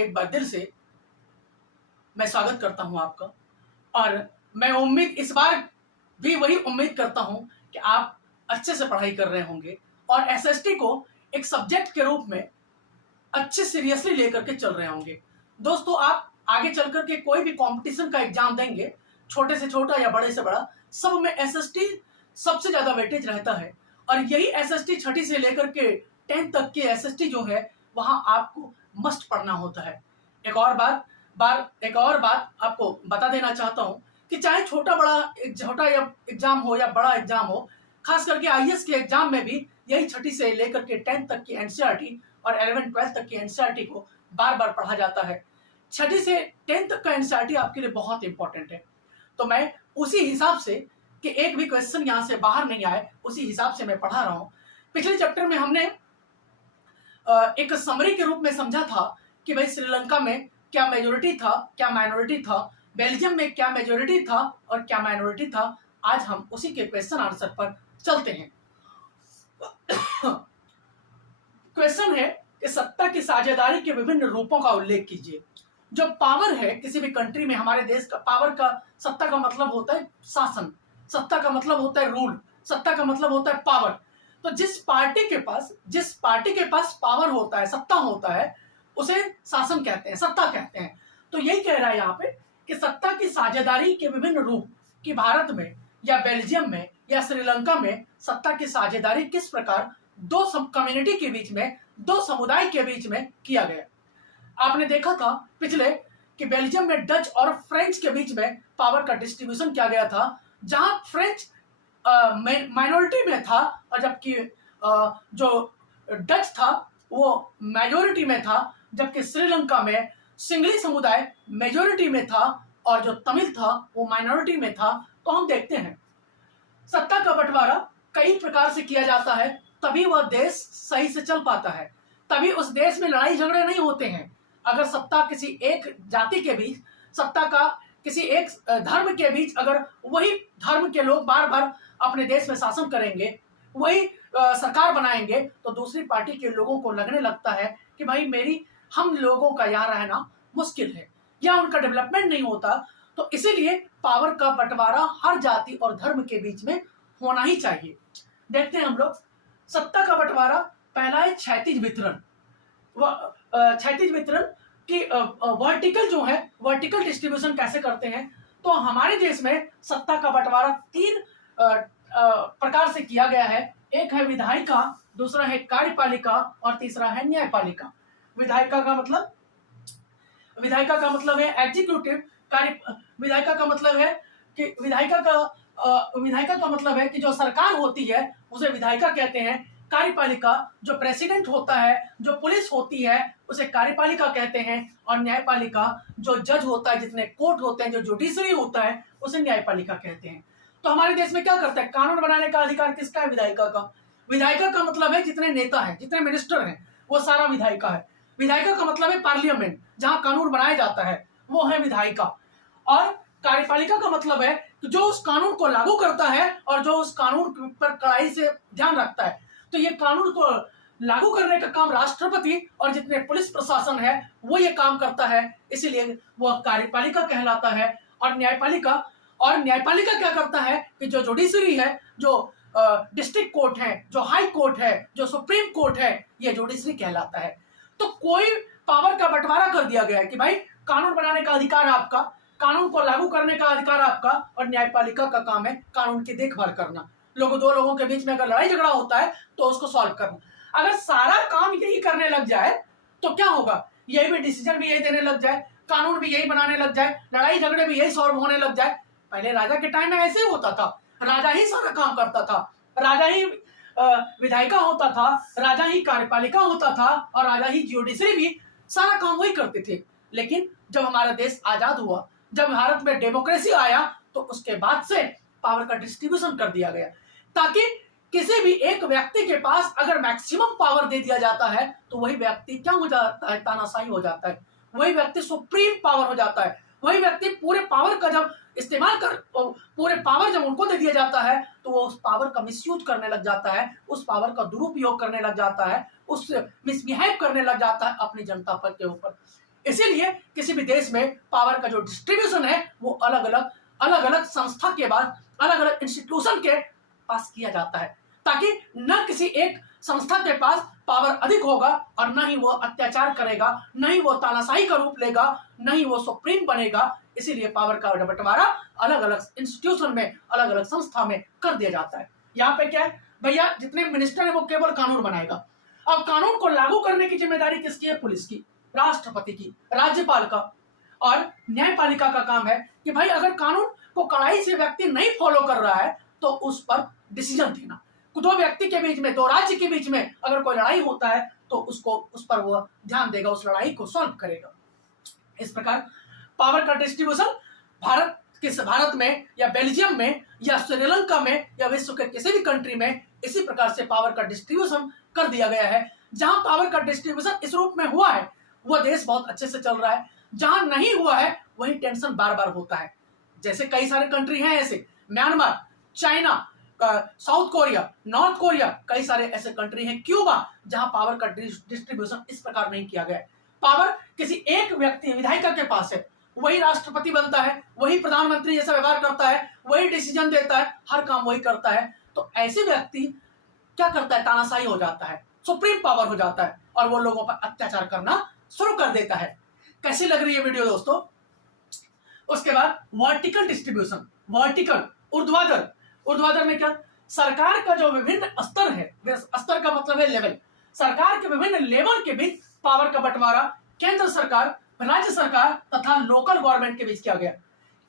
एक बार दिल से मैं स्वागत करता हूं आपका। और मैं इस बार भी वही उम्मीद करता हूं कि आप अच्छे से पढ़ाई कर रहे होंगे और एसएसटी को एक सब्जेक्ट के रूप में अच्छे सीरियसली लेकर के चल रहे होंगे। दोस्तों, आप आगे चल करके कोई भी कंपटीशन का एग्जाम देंगे, छोटे से छोटा या बड़े से बड़ा, सब में एसएसटी सबसे ज्यादा वेटेज रहता है। और यही एसएसटी छठी से लेकर के 10th तक की एसएसटी जो है वहां आपको मस्ट पढ़ना होता है। एक और बात आपको बता देना चाहता हूं कि चाहे छोटा या एग्जाम हो या बड़ा एग्जाम हो, खास करके आईएएस के एग्जाम में भी यही छठी से लेकर के 10th तक की एनसीईआरटी और 11 12 तक की एनसीईआरटी को बार बार पढ़ा जाता है। छठी से 10th तक का एनसीईआरटी आपके लिए बहुत इंपॉर्टेंट है। तो मैं उसी हिसाब से कि एक भी क्वेश्चन यहाँ से बाहर नहीं आए, उसी हिसाब से मैं पढ़ा रहा हूँ। पिछले चैप्टर में हमने एक समरी के रूप में समझा था कि भाई श्रीलंका में क्या मेजोरिटी था, क्या माइनॉरिटी था, बेल्जियम में क्या मेजोरिटी था और क्या माइनॉरिटी था। आज हम उसी के क्वेश्चन आंसर पर चलते हैं। क्वेश्चन है कि सत्ता की साझेदारी के विभिन्न रूपों का उल्लेख कीजिए। जो पावर है किसी भी कंट्री में, हमारे देश का पावर का, सत्ता का मतलब होता है शासन, सत्ता का मतलब होता है रूल, सत्ता का मतलब होता है पावर। तो जिस पार्टी के पास पावर होता है, सत्ता होता है, उसे शासन कहते हैं, सत्ता कहते हैं। तो यही कह रहा है यहाँ पे कि सत्ता की साझेदारी के विभिन्न रूप कि भारत में या बेल्जियम में या श्रीलंका में सत्ता की साझेदारी किस प्रकार दो कम्युनिटी के बीच में, दो समुदाय के बीच में किया गया। आपने देखा था पिछले कि बेल्जियम में डच और फ्रेंच के बीच में पावर का डिस्ट्रीब्यूशन किया गया था, जहां फ्रेंच माइनॉरिटी में था और जबकि जो डच था वो मेजोरिटी में था, जबकि श्रीलंका में सिंगली समुदाय मेजोरिटी में था और जो तमिल था वो माइनॉरिटी में था। तो हम देखते हैं सत्ता का बंटवारा कई प्रकार से किया जाता है, तभी वह देश सही से चल पाता है, तभी उस देश में लड़ाई झगड़े नहीं होते हैं। अगर सत्ता किसी एक जाति के बीच, सत्ता का किसी एक धर्म के बीच, अगर वही धर्म के लोग बार बार अपने देश में शासन करेंगे, वही सरकार बनाएंगे, तो दूसरी पार्टी के लोगों को लगने लगता है कि भाई हम लोगों का यहाँ रहना मुश्किल है या उनका डेवलपमेंट नहीं होता। तो इसीलिए पावर का बंटवारा हर जाति और धर्म के बीच में होना ही चाहिए। देखते हैं हम लोग सत्ता का बंटवारा। पहला है क्षैतिज वितरण। क्षैतिज वितरण की वर्टिकल डिस्ट्रीब्यूशन कैसे करते हैं। तो हमारे देश में सत्ता का बंटवारा 3 प्रकार से किया गया है। एक है विधायिका, दूसरा है कार्यपालिका और तीसरा है न्यायपालिका। विधायिका का मतलब है एग्जीक्यूटिव। विधायिका का मतलब है कि विधायिका का मतलब है कि जो सरकार होती है उसे विधायिका कहते हैं। कार्यपालिका जो प्रेसिडेंट होता है, जो पुलिस होती है, उसे कार्यपालिका कहते हैं। और न्यायपालिका जो जज होता है, जितने कोर्ट होते हैं, जो जुडिशरी होता है, उसे न्यायपालिका कहते हैं। तो हमारे देश में क्या करता है, कानून बनाने का अधिकार किसका है, विधायिका का। विधायिका का मतलब है जितने नेता हैं, जितने मिनिस्टर हैं, वो सारा विधायिका है। विधायिका का मतलब है पार्लियामेंट, जहां कानून बनाया जाता है, वो है विधायिका। और कार्यपालिका का मतलब है कि जो उस कानून को लागू करता है और जो उस कानून पर कड़ाई से ध्यान रखता है। तो ये कानून को लागू करने का काम राष्ट्रपति और जितने पुलिस प्रशासन है वो ये काम करता है, इसीलिए वो कार्यपालिका कहलाता है। और न्यायपालिका क्या करता है कि जो जुडिशरी है, जो डिस्ट्रिक्ट कोर्ट है, जो हाई कोर्ट है, जो सुप्रीम कोर्ट है, ये जुडिशरी कहलाता है। तो कोई पावर का बंटवारा कर दिया गया है कि भाई कानून बनाने का अधिकार आपका, कानून को लागू करने का अधिकार आपका, और न्यायपालिका का काम है कानून की देखभाल करना। दो लोगों के बीच में अगर लड़ाई झगड़ा होता है तो उसको सॉल्व करना। अगर सारा काम यही करने लग जाए तो क्या होगा, यही भी डिसीजन भी यही देने लग जाए, कानून भी यही बनाने लग जाए, लड़ाई झगड़े भी यही सॉल्व होने लग जाए। पहले राजा के टाइम में ऐसे ही होता था, राजा ही सारा काम करता था, राजा ही विधायिका होता था, राजा ही कार्यपालिका होता था और राजा ही जुडिशरी भी सारा काम वही करते थे। लेकिन जब हमारा देश आजाद हुआ, जब भारत में डेमोक्रेसी आया, तो उसके बाद से पावर का डिस्ट्रीब्यूशन कर दिया गया, ताकि किसी भी एक व्यक्ति के पास अगर मैक्सिमम पावर दे दिया जाता है तो वही व्यक्ति क्या हो जाता है, तानाशाही हो जाता है, वही व्यक्ति सुप्रीम पावर हो जाता है। वही व्यक्ति पूरे पावर का जब इस्तेमाल कर, पूरे पावर जब उनको दे दिया जाता है तो वो उस पावर का मिसयूज करने लग जाता है, उस पावर का दुरुपयोग करने लग जाता है, उस मिसबिहेव करने लग जाता है अपनी जनता पर के ऊपर। इसीलिए किसी भी देश में पावर का जो डिस्ट्रीब्यूशन है वो अलग अलग संस्था के बाद अलग अलग इंस्टीट्यूशन के पास किया जाता है, ताकि न किसी एक संस्था के पास पावर अधिक होगा और न ही वो अत्याचार करेगा, न ही वो तानाशाही का रूप लेगा, न ही वो सुप्रीम बनेगा। इसीलिए पावर का बंटवारा अलग अलग इंस्टीट्यूशन में, अलग अलग संस्था में कर दिया जाता है। यहाँ पे क्या है भैया, जितने मिनिस्टर है वो केवल कानून बनाएगा। अब कानून को लागू करने की जिम्मेदारी किसकी है? पुलिस की, राष्ट्रपति की, राज्यपाल का। और न्यायपालिका का काम है कि भाई अगर कानून को कड़ाई से व्यक्ति नहीं फॉलो कर रहा है तो उस पर डिसीजन देना। दो व्यक्ति के बीच में, दो राज्य के बीच में अगर कोई लड़ाई होता है तो उस पर वो ध्यान देगा, उस लड़ाई को सॉल्व करेगा। इस प्रकार पावर का डिस्ट्रीब्यूशन भारत में या बेल्जियम में या श्रीलंका में या विश्व के किसी भी कंट्री में इसी प्रकार से पावर का डिस्ट्रीब्यूशन कर दिया गया है। जहां पावर का डिस्ट्रीब्यूशन इस रूप में हुआ है वो देश बहुत अच्छे से चल रहा है, जहां नहीं हुआ है वही टेंशन बार बार होता है। जैसे कई सारे कंट्री हैं ऐसे, Myanmar, China, south Korea, north Korea, कई सारे ऐसे कंट्री हैं, क्यूबा, जहां पावर का डिस्ट्रीब्यूशन इस प्रकार नहीं किया गया है। पावर किसी एक व्यक्ति विधायिका के पास है, वही राष्ट्रपति बनता है, वही प्रधानमंत्री जैसा व्यवहार करता है, वही डिसीजन देता है, हर काम वही करता है। तो ऐसे व्यक्ति क्या करता है? तानाशाही हो जाता है, सुप्रीम पावर हो जाता है और वो लोगों पर अत्याचार करना शुरू कर देता है। कैसी लग रही है वीडियो दोस्तों? उसके बाद वर्टिकल डिस्ट्रीब्यूशन, वर्टिकल, ऊर्ध्वाधर। ऊर्ध्वाधर में क्या? सरकार का जो विभिन्न स्तर है, स्तर का मतलब है लेवल, सरकार के विभिन्न लेवल के बीच पावर का बंटवारा केंद्र सरकार, राज्य सरकार तथा लोकल गवर्नमेंट के बीच किया गया।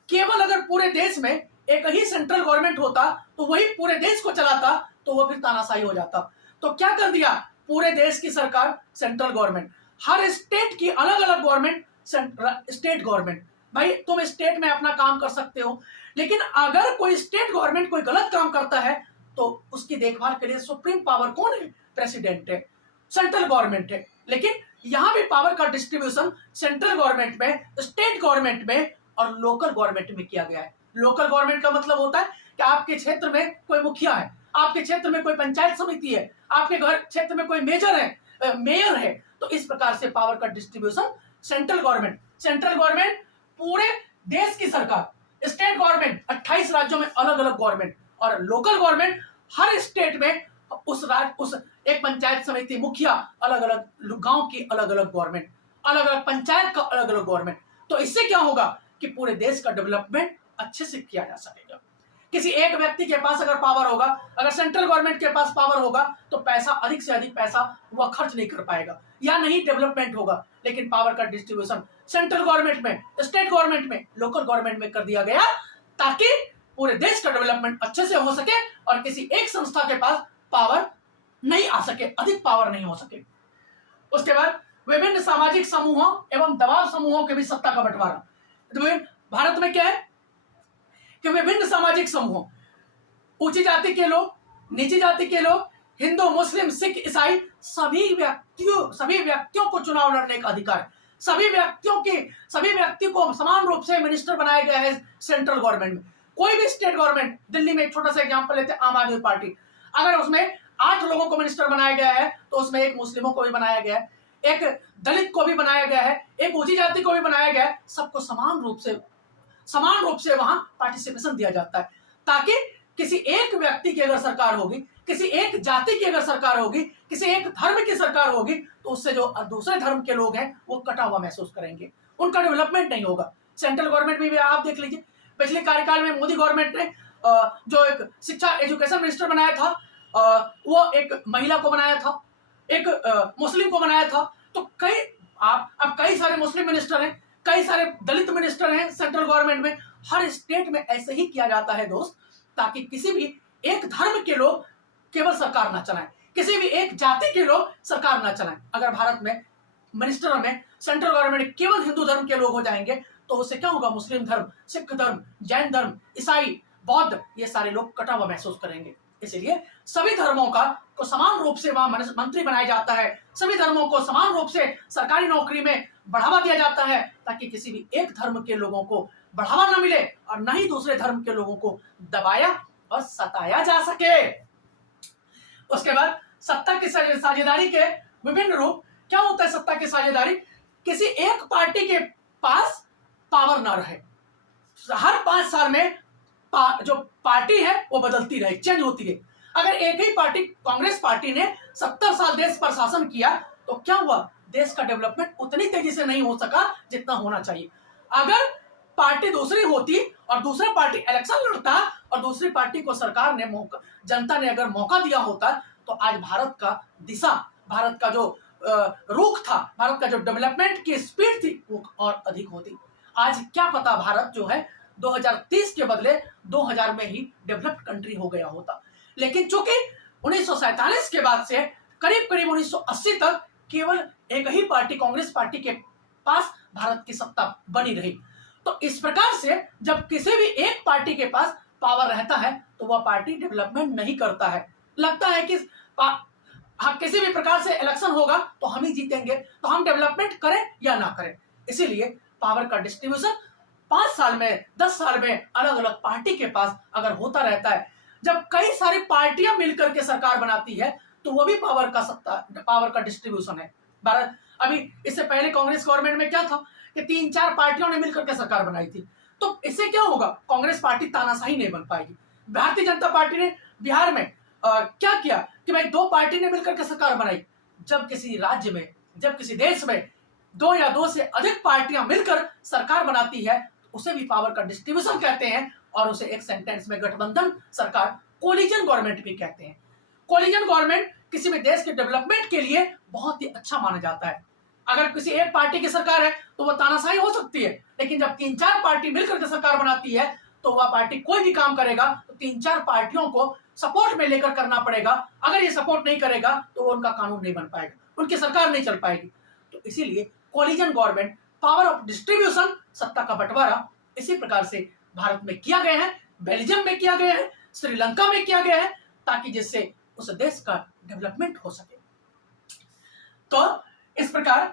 केवल अगर पूरे देश में एक ही सेंट्रल गवर्नमेंट होता तो वही पूरे देश को चलाता तो वो फिर तानाशाही हो जाता। तो क्या कर दिया? पूरे देश की सरकार सेंट्रल गवर्नमेंट, हर स्टेट की अलग अलग गवर्नमेंट स्टेट गवर्नमेंट। भाई तुम स्टेट में अपना काम कर सकते हो, लेकिन अगर कोई स्टेट गवर्नमेंट कोई गलत काम करता है तो उसकी देखभाल के लिए सुप्रीम पावर कौन है? प्रेसिडेंट है, सेंट्रल गवर्नमेंट है। लेकिन यहां भी पावर का डिस्ट्रीब्यूशन सेंट्रल गवर्नमेंट में, स्टेट गवर्नमेंट में और लोकल गवर्नमेंट में किया गया है। लोकल गवर्नमेंट का मतलब होता है कि आपके क्षेत्र में कोई मुखिया है, आपके क्षेत्र में कोई पंचायत समिति है, आपके घर क्षेत्र में कोई मेजर है, मेयर है। तो इस प्रकार से पावर का डिस्ट्रीब्यूशन सेंट्रल गवर्नमेंट पूरे देश की सरकार, स्टेट गवर्नमेंट 28 राज्यों में अलग अलग गवर्नमेंट और लोकल गवर्नमेंट हर स्टेट में उस एक पंचायत समिति, मुखिया, अलग अलग गांव की अलग अलग गवर्नमेंट, अलग अलग पंचायत का अलग अलग गवर्नमेंट। तो इससे क्या होगा कि पूरे देश का डेवलपमेंट अच्छे से किया जा सकेगा। किसी एक व्यक्ति के पास अगर पावर होगा, अगर सेंट्रल गवर्नमेंट के पास पावर होगा तो पैसा, अधिक से अधिक पैसा वह खर्च नहीं कर पाएगा या नहीं डेवलपमेंट होगा। लेकिन पावर का डिस्ट्रीब्यूशन सेंट्रल गवर्नमेंट में, स्टेट गवर्नमेंट में, लोकल गवर्नमेंट में कर दिया गया ताकि पूरे देश का डेवलपमेंट अच्छे से हो सके और किसी एक संस्था के पास पावर नहीं आ सके, अधिक पावर नहीं हो सके। उसके बाद विभिन्न सामाजिक समूहों एवं दबाव समूहों के भी सत्ता का बंटवारा। तो भारत में क्या है कि विभिन्न सामाजिक समूहों, ऊंची जाति के लोग, नीची जाति के लोग, हिंदू, मुस्लिम, सिख, ईसाई, सभी व्यक्तियों को चुनाव लड़ने का अधिकार है। सभी व्यक्तियों को समान रूप से मिनिस्टर बनाया गया है सेंट्रल गवर्नमेंट में। कोई भी स्टेट गवर्नमेंट, दिल्ली में एक छोटा सा एग्जांपल लेते हैं, आम आदमी पार्टी, अगर उसमें 8 लोगों को मिनिस्टर बनाया गया है तो उसमें एक मुस्लिमों को भी बनाया गया है, एक दलित को भी बनाया गया है, एक ऊंची जाति को भी बनाया गया है। सबको समान रूप से वहां पार्टिसिपेशन दिया जाता है, ताकि किसी एक व्यक्ति की अगर सरकार होगी, किसी एक जाति की अगर सरकार होगी, किसी एक धर्म की सरकार होगी तो उससे जो दूसरे धर्म के लोग हैं वो कटा हुआ महसूस करेंगे, उनका डेवलपमेंट नहीं होगा। सेंट्रल गवर्नमेंट में भी आप देख लीजिए, पिछले कार्यकाल में मोदी गवर्नमेंट ने जो एक शिक्षा, एजुकेशन मिनिस्टर बनाया था, वो एक महिला को बनाया था, एक मुस्लिम को बनाया था। तो अब कई सारे मुस्लिम मिनिस्टर हैं, कई सारे दलित मिनिस्टर हैं सेंट्रल गवर्नमेंट में। हर स्टेट में ऐसे ही किया जाता है दोस्त, ताकि किसी भी एक धर्म के लोग केवल सरकार ना चलाएं, किसी भी एक जाति के लोग सरकार ना चलाएं। अगर भारत में मिनिस्टरों में सेंट्रल गवर्नमेंट केवल हिंदू धर्म के लोग हो जाएंगे तो उससे क्या होगा? मुस्लिम धर्म, सिख धर्म, जैन धर्म, ईसाई, बौद्ध, ये सारे लोग कटा हुआ महसूस करेंगे। इसलिए सभी धर्मों को समान रूप से वहां मंत्री बनाया जाता है, सभी धर्मों को समान रूप से सरकारी नौकरी में बढ़ावा दिया जाता है, ताकि किसी भी एक धर्म के लोगों को बढ़ावा न मिले और न ही दूसरे धर्म के लोगों को दबाया और सताया जा सके। उसके बाद सत्ता की साझेदारी के विभिन्न रूप। क्या होता है सत्ता की साझेदारी? किसी एक पार्टी के पास पावर ना रहे। हर 5 साल में जो पार्टी है वो बदलती रहे, चेंज होती रहे। अगर एक ही पार्टी, कांग्रेस पार्टी ने 70 साल देश पर शासन किया तो क्या हुआ? देश का डेवलपमेंट उतनी तेजी से नहीं हो सका जितना होना चाहिए। अगर पार्टी दूसरी होती और दूसरा पार्टी इलेक्शन लड़ता और दूसरी पार्टी को सरकार ने मौका, जनता ने अगर मौका दिया होता तो आज भारत का दिशा, भारत का जो रुख था, भारत का जो डेवलपमेंट की स्पीड थी वो और अधिक होती। आज क्या पता भारत जो है 2030 के बदले 2000 में ही डेवलप्ड कंट्री हो गया होता। लेकिन चूंकि 1947 के बाद से करीब करीब 1980 तक केवल एक ही पार्टी, कांग्रेस पार्टी के पास भारत की सत्ता बनी रही। तो इस प्रकार से जब किसी भी एक पार्टी के पास पावर रहता है तो वह पार्टी डेवलपमेंट नहीं करता है। लगता है कि हम किसी भी प्रकार से इलेक्शन होगा तो हम ही जीतेंगे, तो हम डेवलपमेंट करें या ना करें। इसीलिए पावर का डिस्ट्रीब्यूशन 5 साल में, 10 साल में अलग अलग पार्टी के पास अगर होता रहता है, जब कई सारी पार्टियां मिलकर के सरकार बनाती है तो वो भी पावर का डिस्ट्रीब्यूशन है। भारत अभी इससे पहले कांग्रेस गवर्नमेंट में क्या था कि 3-4 पार्टियों ने मिलकर के सरकार बनाई थी। तो इससे क्या होगा? कांग्रेस पार्टी तानाशाही नहीं बन पाएगी। भारतीय जनता पार्टी ने बिहार में क्या किया कि भाई 2 पार्टी ने मिलकर के सरकार बनाई। जब किसी राज्य में, जब किसी देश में 2 या 2 से अधिक पार्टियां मिलकर सरकार बनाती है उसे भी पावर का डिस्ट्रीब्यूशन कहते हैं, और उसे एक सेंटेंस में गठबंधन सरकार, कोलिजन गवर्नमेंट भी कहते हैं। कोलिजन गवर्नमेंट किसी भी देश के डेवलपमेंट के लिए बहुत ही अच्छा माना जाता है। अगर किसी एक पार्टी की सरकार है तो वह तानाशाही हो सकती है, लेकिन जब 3-4 पार्टी मिलकर के सरकार बनाती है तो वह पार्टी कोई भी काम करेगा तो 3-4 पार्टियों को सपोर्ट में लेकर करना पड़ेगा। अगर ये सपोर्ट नहीं करेगा तो उनका कानून नहीं बन पाएगा, उनकी सरकार नहीं चल पाएगी। तो इसीलिए collision government, power of distribution, सत्ता का बंटवारा इसी प्रकार से भारत में किया गया है, बेल्जियम में किया गया है, श्रीलंका में किया गया है, ताकि जिससे उस देश का डेवलपमेंट हो सके। तो इस प्रकार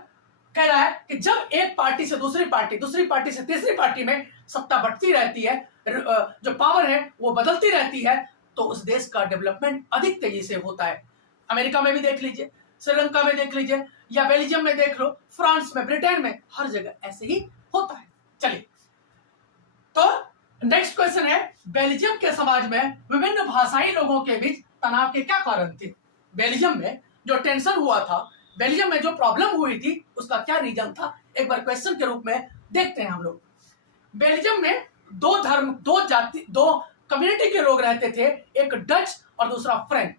कह रहा है कि जब एक पार्टी से दूसरी पार्टी, दूसरी पार्टी से तीसरी पार्टी में सत्ता बढ़ती रहती है, जो पावर है वो बदलती रहती है, तो उस देश का डेवलपमेंट अधिक तेजी से होता है। अमेरिका में भी देख लीजिए, श्रीलंका में देख लीजिए, या बेल्जियम में देख लो, फ्रांस में, ब्रिटेन में, हर जगह ऐसे ही होता है। चलिए, तो नेक्स्ट क्वेश्चन है, बेल्जियम के समाज में विभिन्न भाषाई लोगों के बीच तनाव के क्या कारण थे? बेल्जियम में जो टेंशन हुआ था, बेल्जियम में जो प्रॉब्लम हुई थी, उसका क्या रीजन था? एक बार क्वेश्चन के रूप में देखते हैं हम लोग। बेल्जियम में 2 धर्म, 2 जाति, 2 कम्युनिटी के लोग रहते थे, एक डच और दूसरा फ्रेंच।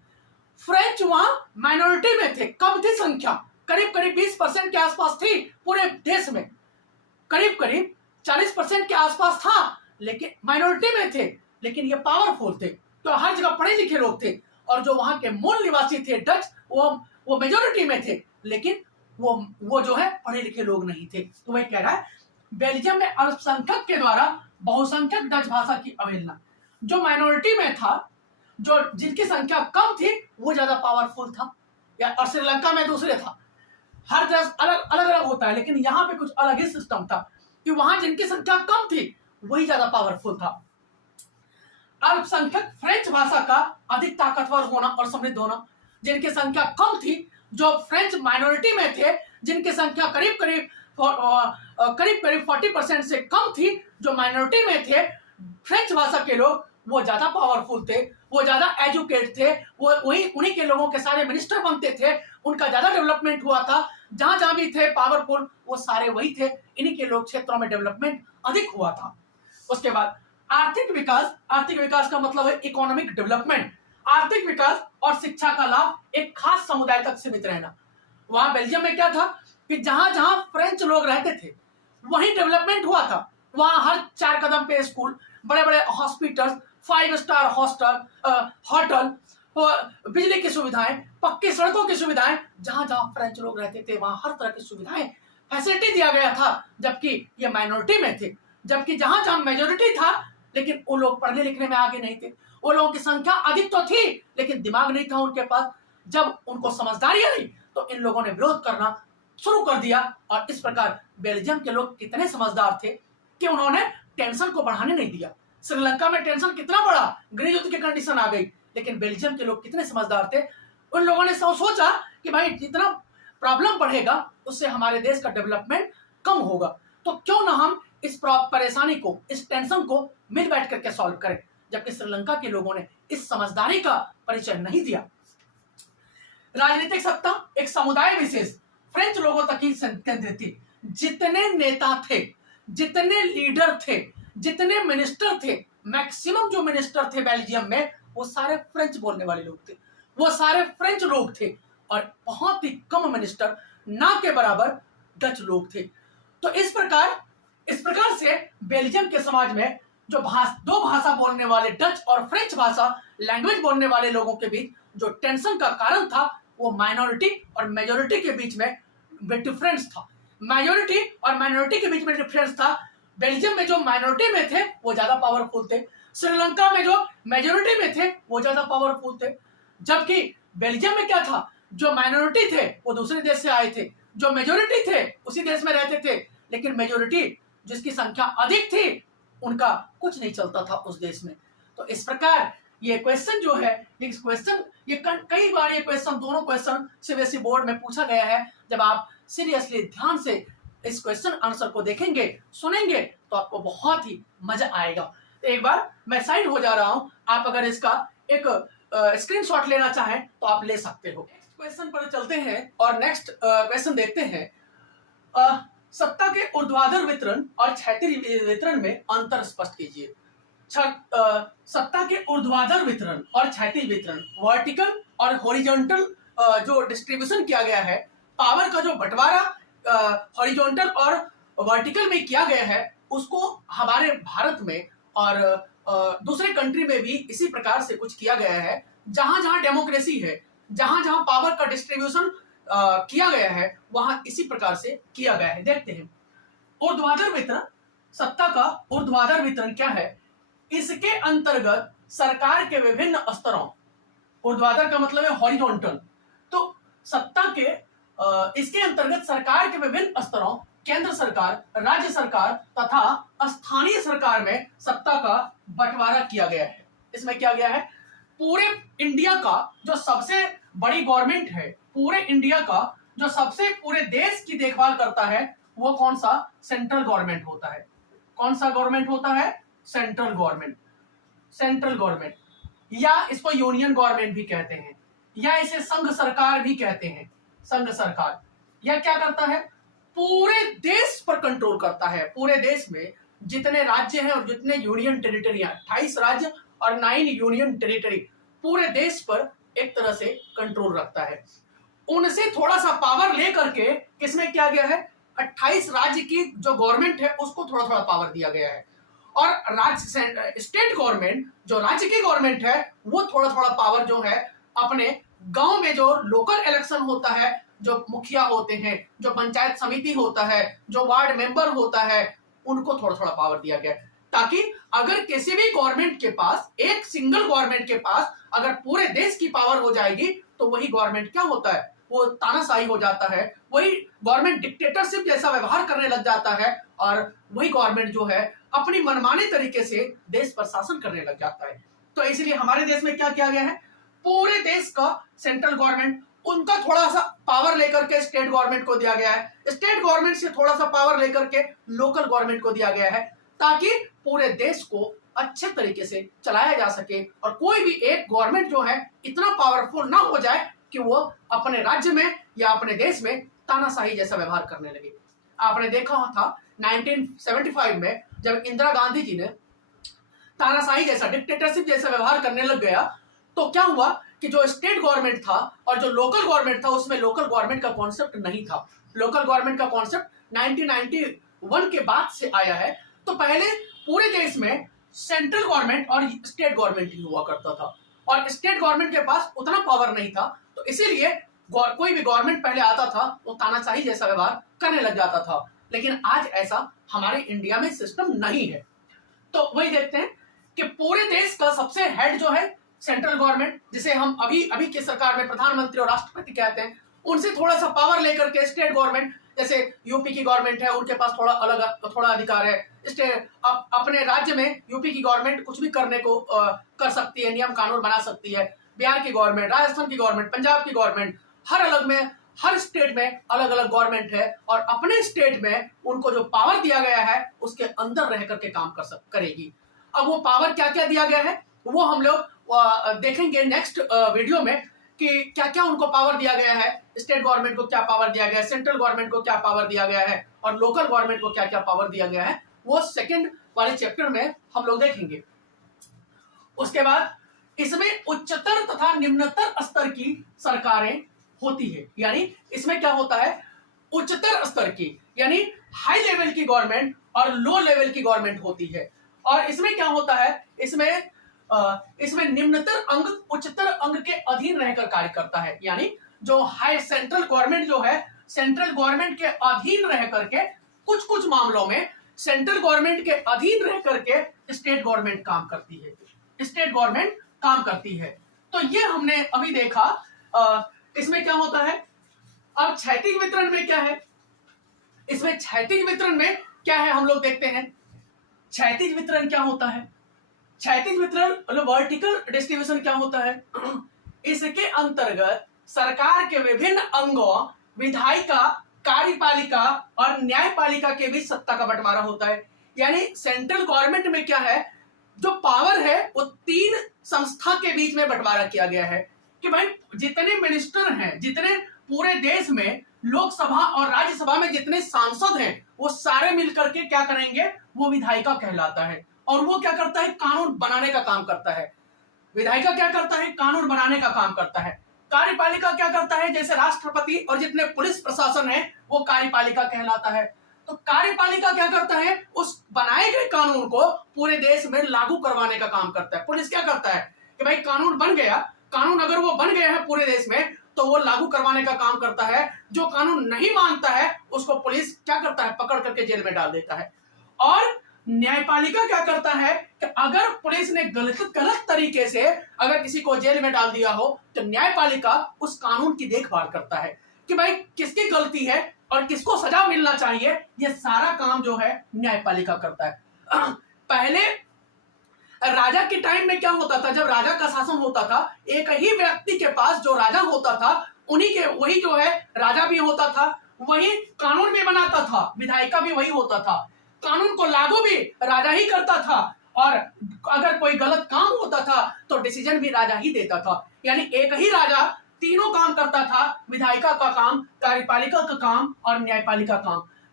फ्रेंच वहां माइनॉरिटी में थे, कम थी संख्या, करीब करीब 20% के आसपास थी पूरे देश में, करीब करीब 40% के आसपास था, लेकिन माइनॉरिटी में थे, लेकिन ये पावरफुल थे, तो हर जगह पढ़े लिखे लोग थे। और जो वहां के मूल निवासी थे डच, वो मेजोरिटी में थे, लेकिन वो जो है पढ़े लिखे लोग नहीं थे। तो वही कह रहा है, बेल्जियम में अल्पसंख्यक के द्वारा बहुसंख्यक डच भाषा की अवहेलना। जो माइनॉरिटी में था, जो जिनकी संख्या कम थी, वो ज्यादा पावरफुल था, और श्रीलंका में दूसरे था। हर देश अलग अलग होता है, लेकिन यहाँ पे कुछ अलग ही सिस्टम था कि वहां जिनकी संख्या कम थी वही ज्यादा पावरफुल था। अल्पसंख्यक फ्रेंच भाषा का अधिक ताकतवर होना और समृद्ध होना। जिनकी संख्या कम थी, जो फ्रेंच माइनॉरिटी में थे, जिनकी संख्या करीब करीब 40% से कम थी, जो माइनॉरिटी में थे, फ्रेंच भाषा के लोग, वो ज्यादा पावरफुल थे, वो ज्यादा एजुकेट थे, वो उन्हीं के लोगों के सारे मिनिस्टर बनते थे, उनका ज्यादा डेवलपमेंट हुआ था। जहां जहां भी थे पावरफुल, वो सारे वही थे, इन्हीं के लोग क्षेत्रों में डेवलपमेंट अधिक हुआ था। उसके बाद आर्थिक विकास। आर्थिक विकास का मतलब है इकोनॉमिक डेवलपमेंट। आर्थिक विकास और शिक्षा का लाभ एक खास समुदाय तक सीमित रहना। वहां बेल्जियम में क्या था कि जहां जहां फ्रेंच लोग रहते थे वहीं डेवलपमेंट हुआ था। वहां हर 4 कदम पे स्कूल, बड़े बड़े हॉस्पिटल, 5 स्टार होटल, बिजली की सुविधाएं, पक्की सड़कों की सुविधाएं, जहां जहां फ्रेंच लोग रहते थे वहां हर तरह की सुविधाएं, फैसिलिटी दिया गया था, जबकि ये माइनॉरिटी में थे। जबकि जहां जहां मेजोरिटी था, लेकिन वो लोग पढ़ने लिखने में आगे नहीं थे, वो लोगों की संख्या अधिक तो थी लेकिन दिमाग नहीं था उनके पास। जब उनको समझदारी आई तो इन लोगों ने विरोध करना शुरू कर दिया, और इस प्रकार बेल्जियम के लोग कितने समझदार थे कि उन्होंने टेंशन को बढ़ाने नहीं दिया। श्रीलंका में टेंशन कितना बढ़ा, गृह युद्ध की कंडीशन आ गई, लेकिन बेल्जियम के लोग कितने समझदार थे, उन लोगों ने सोचा कि भाई जितना प्रॉब्लम बढ़ेगा उससे हमारे देश का डेवलपमेंट कम होगा। तो क्यों ना हम इस परेशानी को, इस टेंशन को मिल बैठ करके सॉल्व करें, जबकि श्रीलंका के लोगों ने इस समझदारी का परिचय नहीं दिया। राजनीतिक सत्ता एक समुदाय विशेष फ्रेंच लोगों तक ही केंद्रित थी। जितने नेता थे, जितने लीडर थे, जितने मिनिस्टर थे, मैक्सिमम जो मिनिस्टर थे बेल्जियम में, वो सारे फ्रेंच बोलने वाले लोग थे, वो सारे फ्रेंच लोग थे, और बहुत ही कम मिनिस्टर, ना के बराबर डच लोग थे। तो इस प्रकार से बेल्जियम के समाज में जो दो भाषा बोलने वाले डच और फ्रेंच भाषा लैंग्वेज बोलने वाले लोगों के बीच जो टेंशन का कारण था, वो माइनॉरिटी और मेजोरिटी के बीच में डिफरेंस था। माइनॉरिटी और माइनॉरिटी के बीच में डिफरेंस था। बेल्जियम में जो माइनॉरिटी में थे वो ज्यादा पावरफुल थे, श्रीलंका में जो मेजोरिटी में थे वो ज्यादा पावरफुल थे। जबकि बेल्जियम में क्या था, जो माइनॉरिटी थे वो दूसरे देश से आए थे, जो मेजोरिटी थे उसी देश में रहते थे, लेकिन मेजोरिटी जिसकी संख्या अधिक थी उनका कुछ नहीं चलता था उस देश में। तो इस प्रकार ये क्वेश्चन जो है, ये कई बार ये क्वेश्चन, दोनों क्वेश्चन सीबीएसई बोर्ड में पूछा गया है। जब आप सीरियसली ध्यान से इस क्वेश्चन आंसर को देखेंगे, सुनेंगे, तो आपको बहुत ही मजा आएगा। तो एक बार मैं साइड हो जा रहा हूं, आप अगर इसका एक स्क्रीनशॉट लेना चाहें तो आप ले सकते हो। नेक्स्ट क्वेश्चन पर चलते हैं और नेक्स्ट क्वेश्चन देखते हैं। सत्ता के ऊर्ध्वाधर वितरण और क्षैतिज वितरण में अंतर स्पष्ट कीजिए। सत्ता के ऊर्ध्वाधर वितरण और क्षैतिज वितरण, वर्टिकल और हॉरिजॉन्टल जो डिस्ट्रीब्यूशन किया गया है, पावर का जो बंटवारा हॉरिजॉन्टल और वर्टिकल में किया गया है, उसको हमारे भारत में और दूसरे कंट्री में भी इसी प्रकार से कुछ किया गया है। जहां जहां डेमोक्रेसी है, जहां जहां पावर का डिस्ट्रीब्यूशन किया गया है, वहां इसी प्रकार से किया गया है। देखते हैं ऊर्ध्वाधर वितरण। सत्ता का ऊर्ध्वाधर वितरण क्या है? इसके अंतर्गत सरकार के विभिन्न स्तरों, ऊर्ध्वाधर का मतलब है हॉरिजॉन्टल, तो सत्ता के इसके अंतर्गत सरकार के विभिन्न स्तरों, केंद्र सरकार, राज्य सरकार तथा स्थानीय सरकार में सत्ता का बंटवारा किया गया है। इसमें क्या गया है, पूरे इंडिया का जो सबसे बड़ी गवर्नमेंट है, पूरे इंडिया का जो सबसे पूरे देश की देखभाल करता है, वो कौन सा? सेंट्रल गवर्नमेंट होता है। कौन सा गवर्नमेंट होता है? Central government. सेंट्रल गवर्नमेंट, या इसको यूनियन गवर्नमेंट भी कहते हैं, या इसे संघ सरकार भी कहते हैं। संघ सरकार यह क्या करता है? पूरे देश पर कंट्रोल करता है। पूरे देश में जितने राज्य हैं और जितने यूनियन टेरिटरी, 28 राज्य और 9 यूनियन टेरिटरी, पूरे देश पर एक तरह से कंट्रोल रखता है। उनसे थोड़ा सा पावर लेकर के किसमें किया गया है? 28 राज्य की जो गवर्नमेंट है उसको थोड़ा थोड़ा पावर दिया गया है, और राज्य स्टेट गवर्नमेंट, जो राज्य की गवर्नमेंट है, वो थोड़ा थोड़ा पावर जो है अपने गांव में जो लोकल इलेक्शन होता है, जो मुखिया होते हैं, जो पंचायत समिति होता है, जो वार्ड मेंबर होता है, उनको थोड़ा थोड़ा पावर दिया गया है, ताकि अगर किसी भी गवर्नमेंट के पास, एक सिंगल गवर्नमेंट के पास अगर पूरे देश की पावर हो जाएगी, तो वही गवर्नमेंट क्या होता है? वो तानाशाही हो जाता है, वही गवर्नमेंट डिक्टेटरशिप जैसा व्यवहार करने लग जाता है, और वही गवर्नमेंट जो है अपनी मनमाने तरीके से देश पर शासन करने लग जाता है। तो इसलिए हमारे देश में क्या किया गया है? पूरे देश का सेंट्रल गवर्नमेंट, उनका थोड़ा सा पावर लेकर के स्टेट गवर्नमेंट को दिया गया है, स्टेट गवर्नमेंट से थोड़ा सा पावर लेकर के लोकल गवर्नमेंट को दिया गया है, ताकि पूरे देश को अच्छे तरीके से चलाया जा सके, और कोई भी एक गवर्नमेंट जो है इतना पावरफुल ना हो जाए कि वो अपने राज्य में या अपने देश में तानाशाही जैसा व्यवहार करने लगे। आपने देखा था 1975 में जब इंदिरा गांधी जी ने तानाशाही जैसा, डिक्टेटरशिप जैसा व्यवहार करने लग गया, तो क्या हुआ कि जो स्टेट गवर्नमेंट था और जो लोकल गवर्नमेंट था, उसमें लोकल गवर्नमेंट का कॉन्सेप्ट नहीं था। लोकल गवर्नमेंट का कॉन्सेप्ट 1991 के बाद से आया है। तो पहले पूरे देश में सेंट्रल गवर्नमेंट और स्टेट गवर्नमेंट ही हुआ करता था, और स्टेट गवर्नमेंट के पास उतना पावर नहीं था, तो इसीलिए कोई भी गवर्नमेंट पहले आता था वो तानाशाही जैसा व्यवहार करने लग जाता था। लेकिन आज ऐसा हमारे इंडिया में सिस्टम नहीं है। तो वही देखते हैं कि पूरे देश का सबसे हेड जो है सेंट्रल गवर्नमेंट, जिसे हम अभी की सरकार में प्रधानमंत्री और राष्ट्रपति कहते हैं, उनसे थोड़ा सा पावर लेकर के स्टेट गवर्नमेंट, जैसे यूपी की गवर्नमेंट है, उनके पास थोड़ा अधिकार है। अपने राज्य में यूपी की गवर्नमेंट कुछ भी करने को कर सकती है, नियम कानून बना सकती है। बिहार की गवर्नमेंट, राजस्थान की गवर्नमेंट, पंजाब की गवर्नमेंट, हर स्टेट में अलग अलग गवर्नमेंट है और अपने स्टेट में उनको जो पावर दिया गया है उसके अंदर रह करके काम करेगी। अब वो पावर क्या क्या दिया गया है वो हम लोग देखेंगे नेक्स्ट वीडियो में कि क्या क्या उनको पावर दिया गया है, स्टेट गवर्नमेंट को क्या पावर दिया गया है, सेंट्रल गवर्नमेंट को क्या पावर दिया गया है और लोकल गवर्नमेंट को क्या क्या पावर दिया गया है, वो सेकंड वाले चैप्टर में हम लोग देखेंगे। उसके बाद इसमें उच्चतर तथा निम्नतर स्तर की सरकारें होती है, यानी इसमें क्या होता है, उच्चतर स्तर की यानी हाई लेवल की गवर्नमेंट और लो लेवल की गवर्नमेंट होती है। और इसमें क्या होता है, इसमें निम्नतर अंग उच्चतर अंग के अधीन रहकर कार्य करता है, यानी जो हाई सेंट्रल गवर्नमेंट जो है सेंट्रल गवर्नमेंट के अधीन रह करके कुछ कुछ मामलों में सेंट्रल गवर्नमेंट के अधीन रह करके स्टेट गवर्नमेंट काम करती है, स्टेट गवर्नमेंट काम करती है। तो ये हमने अभी देखा। इसमें क्या होता है, अब क्षैतिज वितरण में क्या है, इसमें क्षैतिज वितरण में क्या है हम लोग देखते हैं। क्षैतिज वितरण क्या होता है, क्षैतिज वितरण मतलब वर्टिकल डिस्ट्रीब्यूशन क्या होता है, इसके अंतर्गत सरकार के विभिन्न अंगों विधायिका, कार्यपालिका और न्यायपालिका के बीच सत्ता का बंटवारा होता है। यानी सेंट्रल गवर्नमेंट में क्या है, जो पावर है वो 3 संस्था के बीच में बंटवारा किया गया है कि भाई जितने मिनिस्टर हैं, जितने पूरे देश में लोकसभा और राज्यसभा में जितने सांसद हैं वो सारे मिलकर के क्या करेंगे, वो विधायिका कहलाता है। और वो क्या करता है, कानून बनाने का काम करता है। विधायिका क्या करता है, कानून बनाने का काम करता है। कार्यपालिका क्या करता है, जैसे राष्ट्रपति और जितने पुलिस प्रशासन है वो कार्यपालिका कहलाता है। तो कार्यपालिका क्या करता है, उस बनाए गए कानून को पूरे देश में लागू करवाने का काम करता है। पुलिस क्या करता है कि भाई कानून बन गया, कानून अगर वो बन गया है पूरे देश में तो वो लागू करवाने का काम करता है। जो कानून नहीं मानता है उसको पुलिस क्या करता है, पकड़ करके जेल में डाल देता है। और न्यायपालिका क्या करता है कि अगर पुलिस ने गलत तरीके से अगर किसी को जेल में डाल दिया हो तो न्यायपालिका उस कानून की देखभाल करता है कि भाई किसकी गलती है और किसको सजा मिलना चाहिए। ये सारा काम जो है न्यायपालिका करता है। पहले राजा के टाइम में क्या होता था, जब राजा का शासन होता था एक ही व्यक्ति के पास जो राजा होता था उन्हीं के वही जो है राजा भी होता था, वही कानून भी बनाता था, विधायिका भी वही होता था, कानून को लागू भी राजा ही करता था और अगर कोई गलत काम होता था तो डिसीजन भी राजा ही देता था। यानी एक ही राजा तीनों काम करता था, विधायिका का काम, कार्यपालिका का काम और न्यायपालिका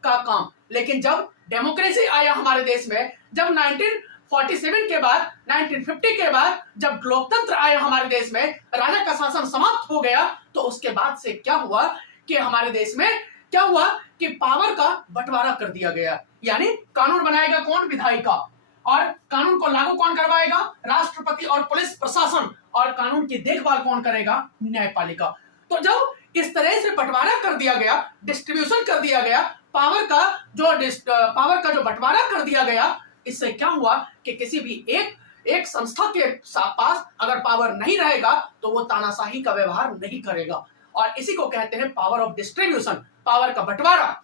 का काम। लेकिन जब डेमोक्रेसी आया हमारे देश में, जब 1947 के बाद 1950 के बाद जब लोकतंत्र आया हमारे देश में, राजा का शासन समाप्त हो गया, तो उसके बाद से क्या हुआ कि हमारे देश में क्या हुआ कि पावर का बंटवारा कर दिया गया। यानी कानून बनाएगा कौन, विधायिका, और कानून को लागू कौन करवाएगा, राष्ट्रपति और पुलिस प्रशासन, और कानून की देखभाल कौन करेगा, न्यायपालिका। तो जब इस तरह से बंटवारा कर दिया गया, डिस्ट्रीब्यूशन कर दिया गया, पावर का जो बंटवारा कर दिया गया, इससे क्या हुआ कि किसी भी एक संस्था के पास अगर पावर नहीं रहेगा तो वो तानाशाही का व्यवहार नहीं करेगा। और इसी को कहते हैं पावर ऑफ डिस्ट्रीब्यूशन, पावर का बंटवारा।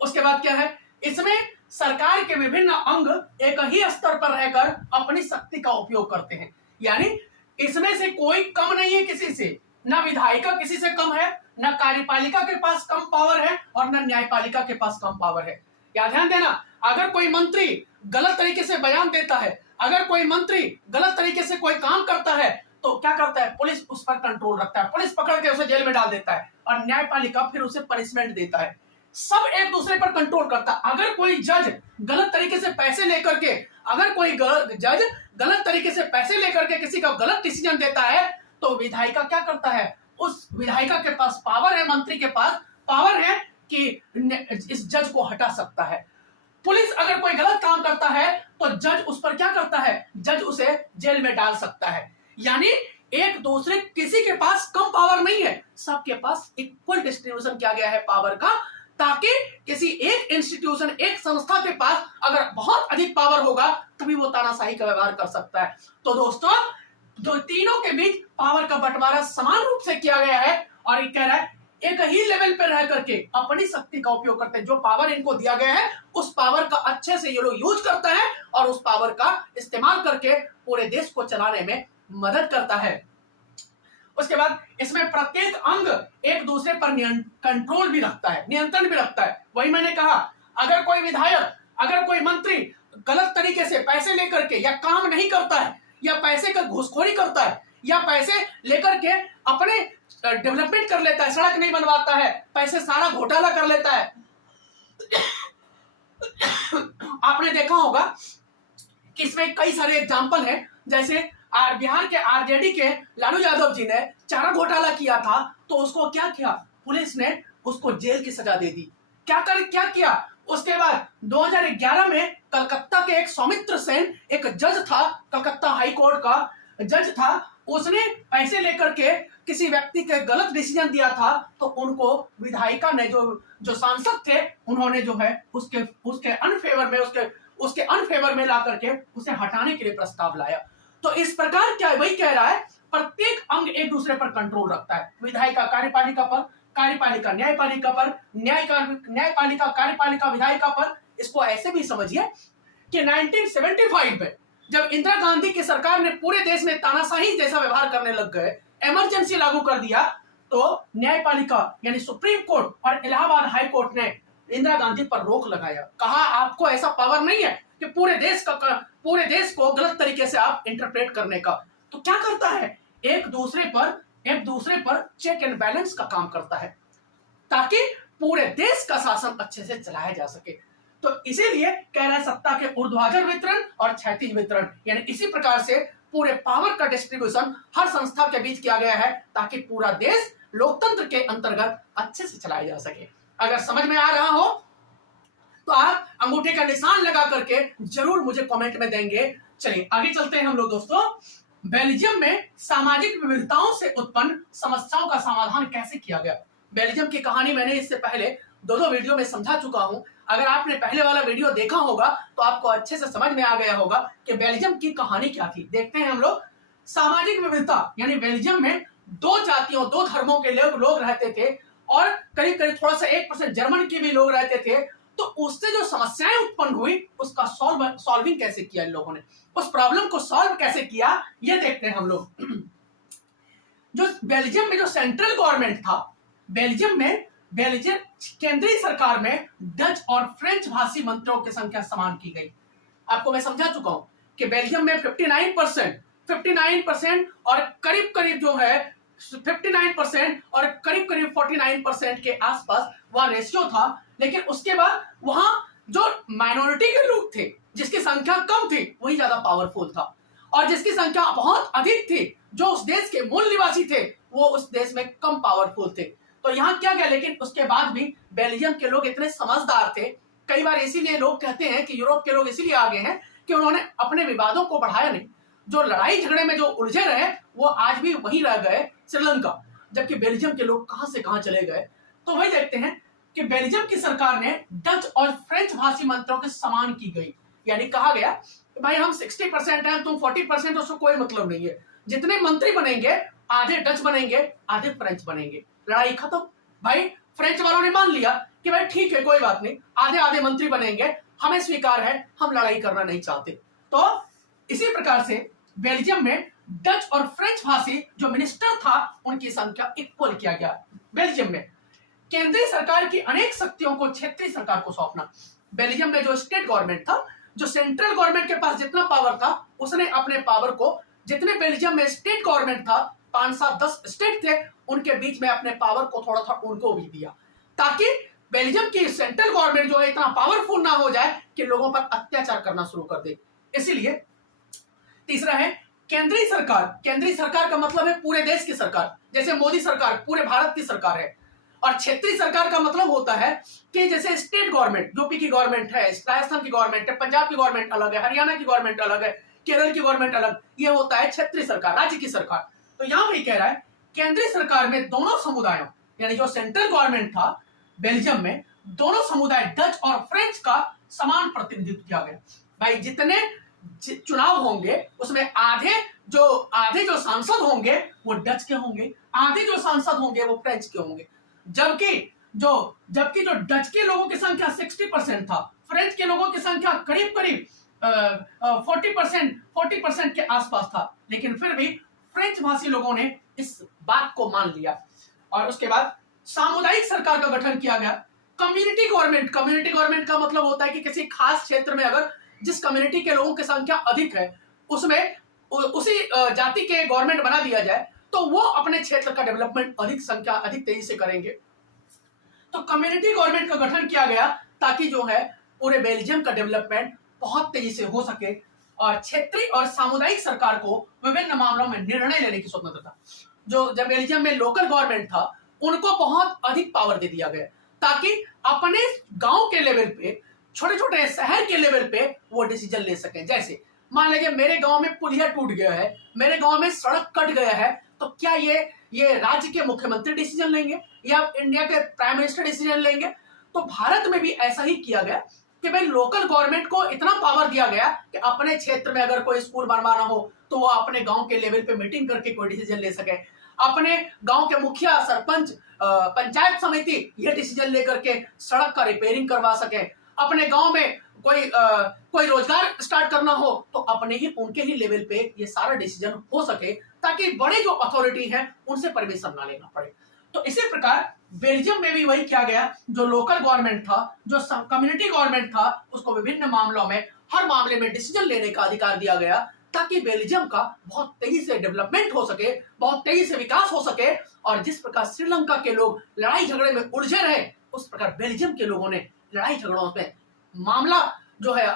उसके बाद क्या है, इसमें सरकार के विभिन्न अंग एक ही स्तर पर रहकर अपनी शक्ति का उपयोग करते हैं। यानी इसमें से कोई कम नहीं है किसी से, ना विधायिका किसी से कम है, ना कार्यपालिका के पास कम पावर है और ना न्यायपालिका के पास कम पावर है। या ध्यान देना, अगर कोई मंत्री गलत तरीके से बयान देता है, अगर कोई मंत्री गलत तरीके से कोई काम करता है तो क्या करता है, पुलिस उस पर कंट्रोल रखता है, पुलिस पकड़ के उसे जेल में डाल देता है और न्यायपालिका फिर उसे पनिशमेंट देता है। सब एक दूसरे पर कंट्रोल करता है। अगर कोई जज गलत तरीके से पैसे लेकर के किसी का गलत डिसीजन देता है तो विधायिका क्या करता है, उस विधायिका के पास पावर है, मंत्री के पास पावर है कि इस जज को हटा सकता है। पुलिस अगर कोई गलत काम करता है तो जज उस पर क्या करता है, जज उसे जेल में डाल सकता है। यानी एक दूसरे, किसी के पास कम पावर नहीं है, सबके पास इक्वल डिस्ट्रीब्यूशन किया गया है पावर का, ताकि किसी एक इंस्टीट्यूशन, एक संस्था के पास अगर बहुत अधिक पावर होगा तभी वो तानाशाही का व्यवहार कर सकता है। तो दोस्तों, जो तीनों के बीच पावर का बंटवारा समान रूप से किया गया है और ये कह रहा है एक ही लेवल पर रह करके अपनी शक्ति का उपयोग करते हैं। जो पावर इनको दिया गया है उस पावर का अच्छे से ये लोग यूज करता है और उस पावर का इस्तेमाल करके पूरे देश को चलाने में मदद करता है। उसके बाद इसमें प्रत्येक अंग एक दूसरे पर कंट्रोल भी रखता है, नियंत्रण भी रखता है। वही मैंने कहा, अगर कोई विधायक, अगर कोई मंत्री गलत तरीके से पैसे लेकर के या काम नहीं करता है, या पैसे का घूसखोरी करता है, या पैसे लेकर के अपने डेवलपमेंट कर लेता है, सड़क नहीं बनवाता है, पैसे सारा घोटाला कर लेता है। आपने देखा होगा कि इसमें कई सारे एग्जाम्पल हैं, जैसे बिहार के आरजेडी के लालू यादव जी ने चारा घोटाला किया था, तो उसको क्या किया, पुलिस ने उसको जेल की सजा दे दी। क्या किया, उसके बाद 2011 में कलकत्ता के एक सौमित्र सेन, एक जज था, कलकत्ता हाई कोर्ट का जज था, उसने पैसे लेकर के किसी व्यक्ति के गलत डिसीजन दिया था, तो उनको विधायिका ने, जो सांसद थे, उन्होंने जो है उसके अनफेवर में ला करके उसे हटाने के लिए प्रस्ताव लाया। तो इस प्रकार क्या वही कह रहा है, प्रत्येक अंग एक दूसरे पर कंट्रोल रखता है। विधायिका कार्यपालिका पर, कार्यपालिका न्यायपालिका पर, न्यायपालिका कार्यपालिका विधायिका पर। इसको ऐसे भी समझिए कि 1975 में जब इंदिरा गांधी की सरकार ने पूरे देश में तानाशाही जैसा व्यवहार करने लग गए, इमरजेंसी लागू कर दिया, तो न्यायपालिका यानी सुप्रीम कोर्ट और इलाहाबाद हाई कोर्ट ने इंदिरा गांधी पर रोक लगाया। कहा आपको ऐसा पावर नहीं है कि पूरे देश को गलत तरीके से आप इंटरप्रेट करने का। तो क्या करता है, एक दूसरे पर चेक एंड बैलेंस का काम करता है, ताकि पूरे देश का शासन अच्छे से चलाया जा सके। तो इसीलिए कह रहा है सत्ता के ऊर्ध्वाधर वितरण और क्षैतिज वितरण, यानी इसी प्रकार से पूरे पावर का डिस्ट्रीब्यूशन हर संस्था के बीच किया गया है, ताकि पूरा देश लोकतंत्र के अंतर्गत अच्छे से चलाया जा सके। अगर समझ में आ रहा हो तो आप अंगूठे का निशान लगा करके जरूर मुझे कमेंट में देंगे। चलिए आगे चलते हैं हम लोग दोस्तों। बेल्जियम में सामाजिक विविधताओं से उत्पन्न समस्याओं का समाधान कैसे किया गया। बेल्जियम की कहानी मैंने इससे पहले दो वीडियो में समझा चुका हूं। अगर आपने पहले वाला वीडियो देखा होगा तो आपको अच्छे से समझ में आ गया होगा कि बेल्जियम की कहानी क्या थी। देखते हैं हम लोग। सामाजिक विविधता यानी बेल्जियम में दो जातियों, दो धर्मों के लोग रहते थे, और करीब करीब थोड़ा सा 1% जर्मन के भी लोग रहते थे। तो उससे जो समस्याएं उत्पन्न हुई, उसका सॉल्विंग कैसे किया इन लोगों ने, उस प्रॉब्लम को सॉल्व कैसे किया, ये देखते हैं हम लोग। जो बेल्जियम में जो सेंट्रल गवर्नमेंट था, बेल्जियम केंद्रीय सरकार में डच और फ्रेंच भाषी मंत्रियों की संख्या समान की गई। आपको मैं समझा चुका हूं कि बेल्जियम में 59% और करीब जो है 59% और करीब 49% के आसपास वह रेशियो था। लेकिन उसके बाद वहां जो माइनॉरिटी के लोग थे, जिसकी संख्या कम थी, वही ज्यादा पावरफुल था, और जिसकी संख्या बहुत अधिक थी, जो उस देश के मूल निवासी थे, वो उस देश में कम पावरफुल थे। तो यहाँ क्या गया, लेकिन उसके बाद भी बेल्जियम के लोग इतने समझदार थे। कई बार इसीलिए लोग कहते हैं कि यूरोप के लोग इसीलिए आगे हैं कि उन्होंने अपने विवादों को बढ़ाया नहीं। जो लड़ाई झगड़े में जो उलझे रहे, वो आज भी वहीं रह गए, श्रीलंका। जबकि बेल्जियम के लोग कहां से कहां चले गए। तो वही देखते हैं कि बेल्जियम की सरकार ने डच और फ्रेंच भाषी मंत्रियों के समान की गई। यानी कहा गया कि भाई हम 60% हैं, तुम 40%, उसको कोई मतलब नहीं है। जितने मंत्री बनेंगे, आधे डच बनेंगे, आधे फ्रेंच बनेंगे। लड़ाई खत्म। भाई फ्रेंच वालों ने मान लिया कि भाई ठीक है, कोई बात नहीं, आधे आधे मंत्री बनेंगे, हमें स्वीकार है, हम लड़ाई करना नहीं चाहते। तो इसी प्रकार से बेल्जियम में डच और फ्रेंच भाषी जो मिनिस्टर था, उनकी संख्या इक्वल किया गया। बेल्जियम में केंद्रीय सरकार की अनेक शक्तियों को क्षेत्रीय सरकार को सौंपना। बेल्जियम में जो स्टेट गवर्नमेंट था, जो सेंट्रल गवर्नमेंट के पास जितना पावर था, उसने अपने पावर को, जितने बेल्जियम में स्टेट गवर्नमेंट था, 5-7-10 स्टेट थे, उनके बीच में अपने पावर को थोड़ा था उनको भी दिया, ताकि बेल्जियम की सेंट्रल गवर्नमेंट जो है इतना पावरफुल ना हो जाए कि लोगों पर अत्याचार करना शुरू कर दे। इसीलिए तीसरा है केंद्रीय सरकार। केंद्रीय सरकार का मतलब है पूरे देश की सरकार, जैसे मोदी सरकार पूरे भारत की सरकार है। और क्षेत्रीय सरकार का मतलब होता है कि जैसे स्टेट गवर्नमेंट, यूपी की गवर्नमेंट है, राजस्थान की गवर्नमेंट है, पंजाब की गवर्नमेंट अलग है, हरियाणा की गवर्नमेंट अलग है, केरल की गवर्नमेंट अलग, ये होता है क्षेत्रीय सरकार, राज्य की सरकार। तो यहां भी कह रहा है केंद्रीय सरकार में दोनों समुदायों, यानी जो सेंट्रल गवर्नमेंट था बेल्जियम में, दोनों समुदाय डच और फ्रेंच का समान प्रतिनिधित्व किया गया। भाई जितने चुनाव होंगे उसमें आधे जो सांसद होंगे वो डच के होंगे, आधे जो सांसद होंगे वो फ्रेंच के होंगे। जबकि जो डच के लोगों की संख्या 60% था, फ्रेंच के लोगों की संख्या करीब 40% के आसपास था। लेकिन फिर भी फ्रेंच भाषी लोगों ने इस बात को मान लिया। और उसके बाद सामुदायिक सरकार का गठन किया गया। कम्युनिटी गवर्नमेंट का मतलब होता है कि किसी खास क्षेत्र में अगर जिस कम्युनिटी के लोगों की संख्या अधिक है उसमें उसी जाति के गवर्नमेंट बना दिया जाए तो वो अपने क्षेत्र का डेवलपमेंट अधिक तेजी से करेंगे। तो कम्युनिटी गवर्नमेंट का गठन किया गया ताकि जो है पूरे बेल्जियम का डेवलपमेंट बहुत तेजी से हो सके और क्षेत्रीय और सामुदायिक सरकार को विभिन्न मामलों में निर्णय लेने की स्वतंत्रता, जो जब बेल्जियम में लोकल गवर्नमेंट था उनको बहुत अधिक पावर दे दिया गया ताकि अपने गांव के लेवल पे, छोटे छोटे शहर के लेवल पे वो डिसीजन ले सकें। जैसे मान लीजिए मेरे गांव में पुलिया टूट गया है, मेरे गांव में सड़क कट गया है, तो क्या ये राज्य के मुख्यमंत्री डिसीजन लेंगे या इंडिया के प्राइम मिनिस्टर डिसीजन लेंगे? तो भारत में भी ऐसा ही किया गया कि भाई लोकल गवर्नमेंट को इतना पावर दिया गया कि अपने क्षेत्र में अगर कोई स्कूल बनवाना हो तो वो अपने गांव के लेवल पे मीटिंग करके कोई डिसीजन ले सके। अपने गांव के मुखिया, सरपंच, पंचायत समिति ये डिसीजन लेकर के सड़क का रिपेयरिंग करवा सके। अपने गांव में कोई रोजगार स्टार्ट करना हो तो अपने ही उनके ही लेवल पे ये सारा डिसीजन हो सके ताकि बड़े जो अथॉरिटी हैं उनसे परमिशन ना लेना पड़े। तो इसी प्रकार बेल्जियम में भी वही किया गया, जो लोकल गवर्नमेंट था, जो कम्युनिटी गवर्नमेंट था, उसको विभिन्न मामलों में हर मामले में डिसीजन लेने का अधिकार दिया गया ताकि बेल्जियम का बहुत तेजी से डेवलपमेंट हो सके, बहुत तेजी से विकास हो सके। और जिस प्रकार श्रीलंका के लोग लड़ाई झगड़े में उलझे रहे उस प्रकार बेल्जियम के लोगों ने लड़ाई झगड़ों में मामला जो है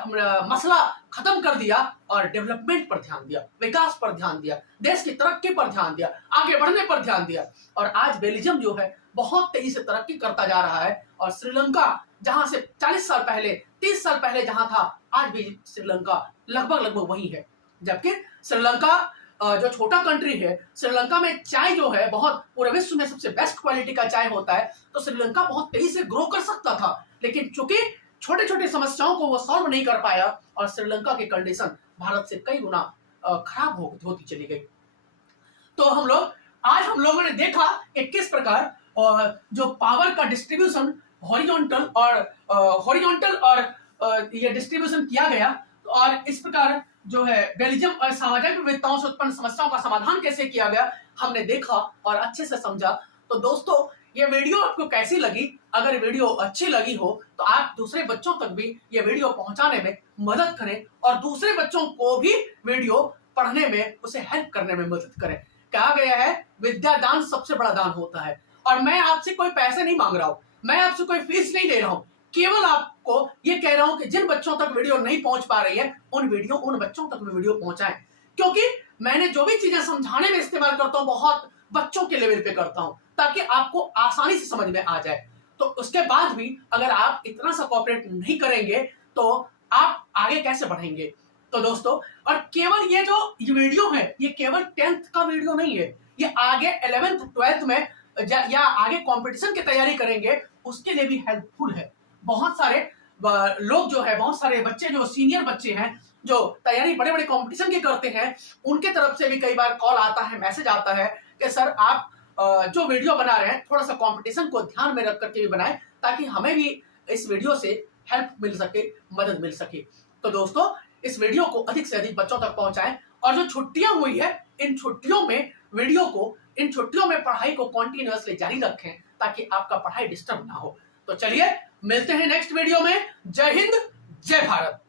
मसला खत्म कर दिया और डेवलपमेंट पर ध्यान दिया, विकास पर ध्यान दिया, देश की तरक्की पर ध्यान दिया, आगे बढ़ने पर ध्यान दिया। और आज बेल्जियम जो है बहुत तेजी से तरक्की करता जा रहा है और श्रीलंका जहां से 40 साल पहले, 30 साल पहले जहां था, आज भी श्रीलंका लगभग वही है। जबकि श्रीलंका जो छोटा कंट्री है, श्रीलंका में चाय जो है बहुत पूरे विश्व में सबसे बेस्ट क्वालिटी का चाय होता है, तो श्रीलंका बहुत तेजी से ग्रो कर सकता था, लेकिन चूंकि छोटे छोटे समस्याओं को वो सॉल्व नहीं कर पाया और श्रीलंका की कंडीशन भारत से कई गुना खराब होती चली गई। तो आज हम लोगों ने देखा कि किस प्रकार जो पावर का डिस्ट्रीब्यूशन हॉरिजॉन्टल और ये डिस्ट्रीब्यूशन किया गया और इस प्रकार जो है बेल्जियम और सामाजिक विविधताओं से उत्पन्न समस्याओं का समाधान कैसे किया गया हमने देखा और अच्छे से समझा। तो दोस्तों ये वीडियो आपको कैसी लगी? अगर वीडियो अच्छी लगी हो तो आप दूसरे बच्चों तक भी ये वीडियो पहुंचाने में मदद करें और दूसरे बच्चों को भी वीडियो पढ़ने में, उसे हेल्प करने में मदद करें। कहा गया है विद्या दान सबसे बड़ा दान होता है और मैं आपसे कोई पैसे नहीं मांग रहा हूं, मैं आपसे कोई फीस नहीं ले रहा हूं, केवल आपको ये कह रहा हूं कि जिन बच्चों तक वीडियो नहीं पहुंच पा रही है उन बच्चों तक वीडियो पहुंचाएं, क्योंकि मैंने जो भी चीजें समझाने में इस्तेमाल करता हूं बहुत बच्चों के लेवल पे करता हूं ताकि आपको आसानी से समझ में आ जाए। तो उसके बाद भी अगर आप इतना सा कोऑपरेट नहीं करेंगे तो आप आगे कैसे बढ़ेंगे? तो दोस्तों, और केवल ये जो वीडियो है ये केवल 10th का वीडियो नहीं है, ये आगे 11th 12th में या आगे कंपटीशन की तैयारी करेंगे उसके लिए भी हेल्पफुल है। बहुत सारे लोग जो है, बहुत सारे बच्चे जो सीनियर बच्चे हैं जो तैयारी बड़े बड़े कंपटीशन की करते हैं, उनके तरफ से भी कई बार कॉल आता है, मैसेज आता है कि सर आप जो वीडियो बना रहे हैं थोड़ा सा कंपटीशन को ध्यान में रख करके भी बनाएं ताकि हमें भी इस वीडियो से हेल्प मिल सके, मदद मिल सके। तो दोस्तों इस वीडियो को अधिक से अधिक बच्चों तक पहुंचाएं और जो छुट्टियां हुई है इन छुट्टियों में पढ़ाई को कंटिन्यूअसली जारी रखें ताकि आपका पढ़ाई डिस्टर्ब ना हो। तो चलिए मिलते हैं नेक्स्ट वीडियो में। जय हिंद, जय भारत।